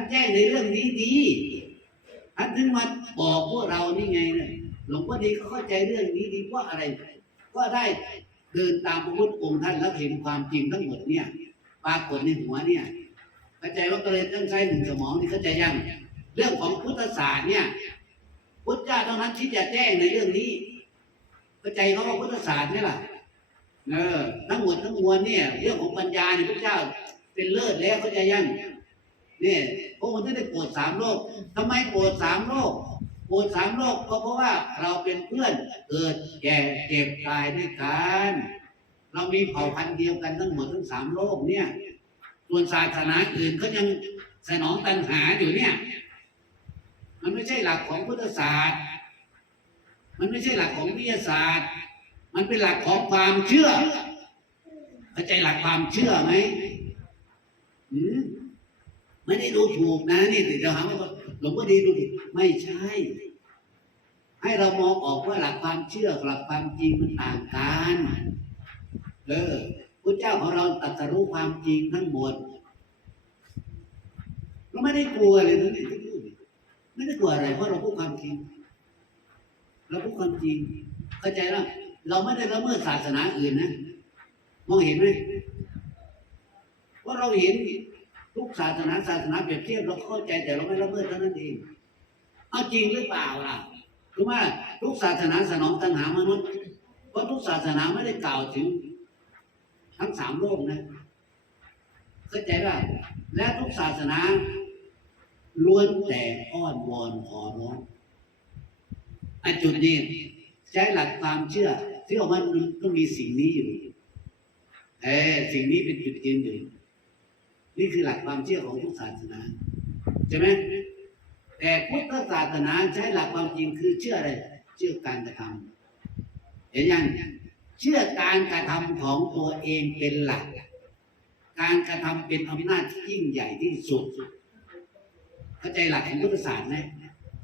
านแจ้งในเรื่องนี้ดีท่านถึงมาบอกพวกเรานี่ไงเนี่ยหลวงพ่อดีเข้าใจเรื่องนี้ดีเพราะอะไรก็ได้เดินตามพระพุทธองค์ท่านแล้วเห็นความจริงทั้งหมดเนี่ยปรากฏในหัวเนี่ยเข้าใจว่าก็เลยต้องใช้หนึ่งสมองนี่เข้าใจยังเรื่องของพุทธศาสตร์เนี่ยพุทธเจ้าเท่านั้นที่จะแจ้งในเรื่องนี้เข้าใจเขาว่าพุทธศาสตร์นี่ยล่ะเออทั้งหมดทั้งมวลเนี่ย เรื่องของปัญญาเนี่ยพระเจ้าเป็นเลิศแล้วเข้าใจยัง นี่ยพระองค์ท่านได้โปรดสามโลกทำไมโปรดสามโลกโปรดสามโลกก็เพราะว่าเราเป็นเพื่อนเกิดแก่เจ็บตายด้วยกันเรามีเผ่าพันธุ์เดียวกันทั้งหมดทั้งสามโลกเนี่ย ส่วนศาสนาอื่นเขายังสนองตัณหาอยู่เนี่ย มันไม่ใช่หลักของพุทธศาสตร์ มันไม่ใช่หลักของวิทยาศาสตร์ มันเป็นหลักของความเชื่อเข้าใจหลักความเชื่อไหม ไม่ได้ดูถูกนะนี่เดี๋ยวหาว่าหลวงพ่อดีดูถูกไม่ใช่ ให้เรามองออกว่าหลักความเชื่อหลักความจริงมันต่างกันเออพระเจ้าของเราตรัสรู้ความจริงทั้งหมดเราไม่ได้กลัวเลยนะเนี่ยที่พูดไม่ได้กลัวอะไรเพราะเราพูดความจริงเราพูดความจริง เข้าใจแล้วเราไม่ได้ละเมิดศาสนาอื่นนะมองเห็นไหมว่าเราเห็น ทุกศาสนาศาสนาเปรียบเทียบเราเข้าใจแต่เราไม่ละเมิดเท่านั้นเองเอาจริงหรือเปล่าล่ะคือว่าทุกศาสนาสนองตัณหามนุษย์เพราะทุกศาสนาไม่ได้กล่าวถึง ทั้งสามโลกนะเข้าใจป่ะและทุกศาสนาล้วนแต่อ้อนวอนขอร้องไอ้จุดนี้ใช้หลักความเชื่อเที่ว่ามันต้องมีสิ่งนี้อยู่เออสิ่งนี้เป็นจุดยืนอยู่ นี่คือหลักความเชื่อของทุกศาสนาใช่ไหมแต่พุทธศาสนาใช้หลักความจริงคือเชื่ออะไร เชื่อการกระทำเห็นยังเชื่อการกระทำของตัวเองเป็นหลัก การกระทำเป็นอำนาจที่ยิ่งใหญ่ที่สุด เข้าใจหลักแห่งพุทธศาสตร์ไหม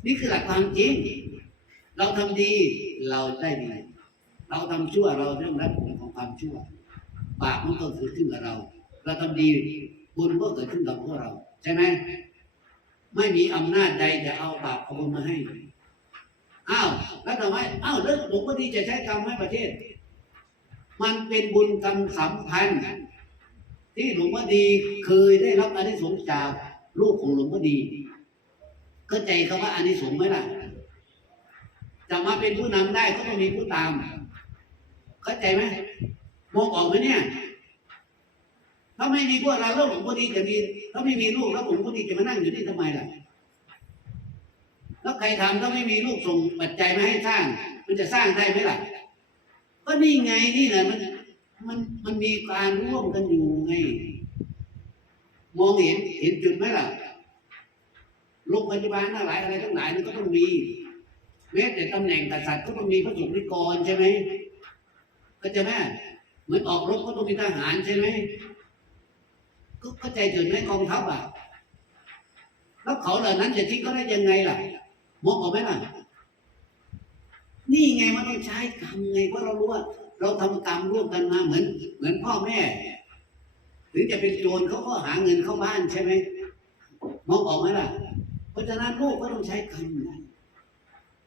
นี่คือหลักความจริง เราทำดีเราได้ดี เราทำชั่วเราต้องรับผลของความชั่ว บาปมันก็เกิดขึ้นกับเรา เราทำดี บุญก็เกิดขึ้นกับพวกเรา ใช่ไหมไม่มีอำนาจใดจะเอาบาปเอาบุญมาให้อ้าวแล้วทำไมอ้าวแล้วหลวงพ่อดีจะใช้กรรมให้ประเทศ มันเป็นบุญกรรมสัมพันธ์ที่หลวงพ่อดีเคยได้รับอานิสงส์จากลูกของหลวงพ่อดีเข้าใจคำว่าอานิสงส์ไหมล่ะจะมาเป็นผู้นำได้ก็ต้องมีผู้ตาม เข้าใจไหมมองออกไหมเนี่ย ถ้าไม่มีพวกเราแล้วหลวงพ่อดีจะมีถ้าไม่มีลูกแล้วหลวงพ่อดีจะมานั่งอยู่นี่ทำไมล่ะแล้วใครทำถ้าไม่มีลูกส่งปัจจัยมาให้สร้าง มันจะสร้างได้ไหมล่ะก็นี่ไงนี่แหละมันมันมันมีการร่วมกันอยู่ไง มองเห็นเห็นจุดไหมล่ะโรงพยาบาลทั้งหลายอะไรทั้งหลายมันก็ต้องมีแม้แต่ตำแหน่งกษัตริย์ก็ต้องมีพระสงฆ์นิกรใช่ไหมก็จะแม่เหมือนออกรบก็ต้องมีทหารใช่ไหม เข้าใจจุดไหมกองทัพอะแล้วเขาเหล่านั้นจะทิ้งเขาได้ยังไงล่ะมองออกไหมล่ะนี่ไงมันต้องใช้กรรมไงเพราะเรารู้ว่า เราทำกรรมร่วมกันมาเหมือน เหมือนพ่อแม่ถึงจะเป็นโจรเขาก็หาเงินเข้าบ้านใช่ไหมมองออกไหมล่ะ เพราะฉะนั้นลูกก็ต้องใช้กรรมนะ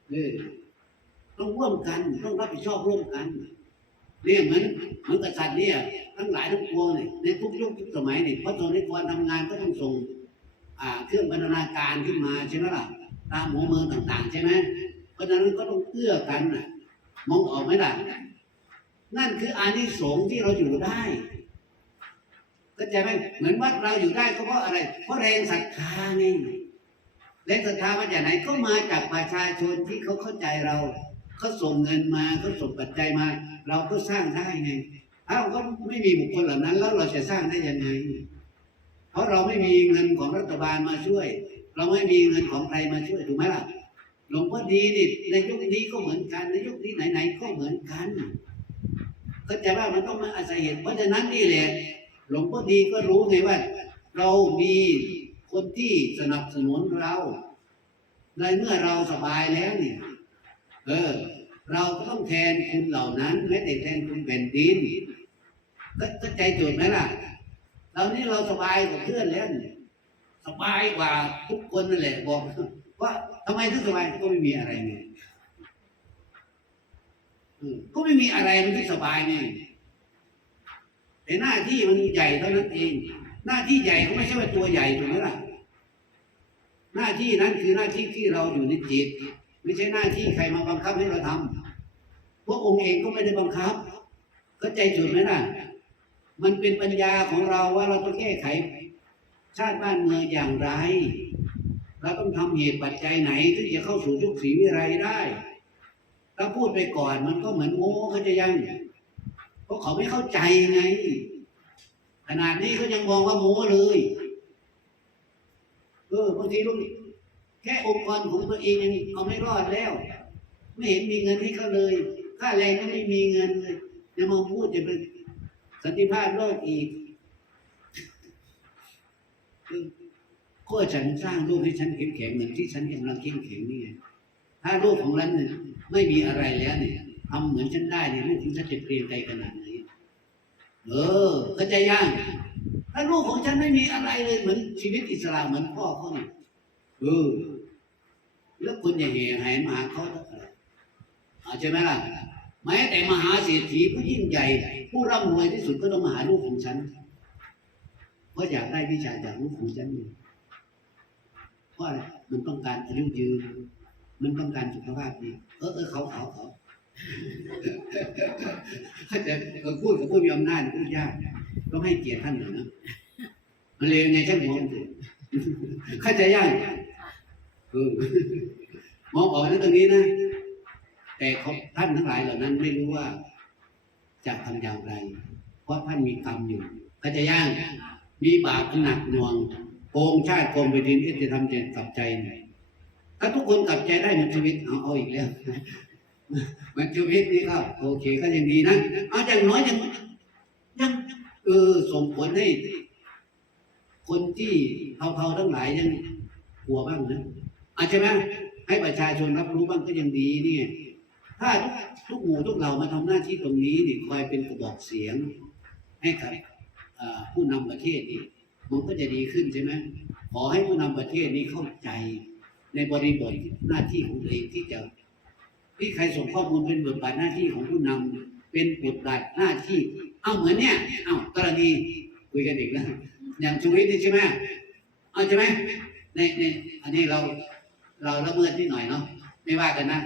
เออต้องร่วมกันต้องรับผิดชอบร่วมกัน เนี่ยเหมือนเหมือนกษัตริย์เนี่ยทั้งหลายทั้งปวงเนี่ยในทุกยุคทุกสมัยเนี่ยพระสงฆ์ในกรทำงานก็ต้องส่งอ่าเครื่องบรรณาการขึ้นมาใช่ไหมล่ะตามหัวเมืองต่าง ๆ ใช่ไหมเพราะฉะนั้นก็ต้องเอื้อกันน่ะมองออกไหมล่ะนั่นคืออานิสงส์ที่เราอยู่ได้ก็จะไหมเหมือนวัดเราอยู่ได้ก็เพราะอะไร เพราะแรงศรัทธาไงแรงศรัทธามาจากไหนก็มาจากประชาชนที่เขาเข้าใจเรา เขาส่งเงินมาเขาส่งปัจจัยมา เราก็สร้างได้ไงถ้าเราก็ไม่มีบุคคลเหล่านั้น แล้วเราจะสร้างได้ยังไง เพราะเราไม่มีเงินของรัฐบาลมาช่วย เราไม่มีเงินของใครมาช่วยถูกไหมล่ะหลวงพ่อดีนี่ในยุคนี้ก็เหมือนกันในยุคนี้ไหนๆก็เหมือนกันก็จะว่ามันต้องมาอาศัยเหตุเพราะฉะนั้นนี่แหละหลวงพ่อดีก็รู้ไงว่า เรามีคนที่สนับสนุนเราในเมื่อเราสบายแล้วเนี่ย เออ เราก็ต้องแทนคุณเหล่านั้นไม่แต่แทนคุณแผ่นดินก็ใจจุดไหมล่ะเรานี่เราสบายกว่าเพื่อนแล้วเนี่ยสบายกว่าทุกคนนั่นแหละบอกว่าทำไมถึงสบายก็ไม่มีอะไรไงก็ไม่มีอะไรมันที่สบายไงแต่หน้าที่มันใหญ่เท่านั้นเอง หน้าที่ใหญ่ก็ไม่ใช่ว่าตัวใหญ่ถูกไหมล่ะ หน้าที่นั้นคือหน้าที่ที่เราอยู่ในจิต ไม่ใช่หน้าที่ใครมาบังคับให้เราทำพวกองค์เองก็ไม่ได้บังคับเข้าใจจุดไหมล่ะ มันเป็นปัญญาของเราว่าเราจะแก้ไข ชาติบ้านเมืองอย่างไร เราต้องทำเหตุปัจจัยไหนที่จะเข้าสู่ยุคศรีวิไลได้ถ้าพูดไปก่อนมันก็เหมือนโง่เขาจะยังเพราะเขาไม่เข้าใจไง ขนาดนี้เขายังมองว่าโม้เลยเออบางทีลูก แค่องค์กรของตัวเองยังเอาไม่รอดแล้ว ไม่เห็นมีเงินให้เขาเลย ค่าแรงก็ไม่มีเงินเลยยังมาพูดจะเป็นสันติภาพโลกอีกก็ฉันสร้างลูกให้ฉันเข้มแข็งเหมือนที่ฉันกำลังเข้มแข็งนี่ไงถ้าลูกของฉันเนี่ยไม่มีอะไรแล้วเนี่ยทำเหมือนฉันได้เนี่ยลูกของฉันจะเกรียงใจขนาดไหนเออเข้าใจยังถ้าลูกของฉันไม่มีอะไรเลยเหมือนชีวิตอิสระเหมือนพ่อเขาเนี่ย เออแล้วคุณอย่าแห่แหนมาหาเขาแล้วอะไรเอาใช่ไหมล่ะแม้แต่มหาเศรษฐีผู้ยิ่งใหญ่ผู้ร่ำรวยที่สุดก็ต้องมาหาลูกของฉันเพราะอยากได้วิชาจากลูกของฉันนี่เพราะอะไรมันต้องการอายุยืนมันต้องการสุขภาพดีเออเออเขาเขาเขาถ้าจะพูดกับผู้มีอำนาจพูดยากต้องให้เกียรติท่านหน่อยนะมันเรียนช่างมองสิเข้าใจยาก มองออกนะตรงนี้นะ แต่ท่านทั้งหลายเหล่านั้นไม่รู้ว่าจะทำอย่างไร เพราะท่านมีกรรมอยู่เข้าใจย่าง มีบาปหนักหน่วงโกงชาติโกงไปดินที่จะทำใจกลับใจไหนถ้าทุกคนกลับใจได้เหมือนชีวิตเอาเอาอีกแล้วมือนชีวิตนี่ก็โอเคก็ยังดีนะเอาอย่างน้อยยังยังเออส่งผลให้ คนที่เทาๆทั้งหลายยังกลัวบ้างนะ อาจจะไหมให้ประชาชนรับรู้บ้างก็ยังดีนี่ถ้าทุกหมู่ทุกเหล่ามาทำหน้าที่ตรงนี้นี่คอยเป็นกระบอกเสียง ให้กับผู้นำประเทศนี่มันก็จะดีขึ้นใช่ไหมขอให้ผู้นำประเทศนี้เข้าใจ ในบริบทหน้าที่ของตัวเองที่จะที่ใครส่งข้อมูลเป็นบทบาทหน้าที่ของผู้นำเป็นบทบาทหน้าที่ เอาเหมือนเนี่ยเอากรณีคุยกันอีกแล้วอย่างชูวิทย์นี่ใช่ไหมเอาใช่ไหมในในอันนี้เรา เราละเมิดนิดหน่อยเนาะไม่ว่ากันนะ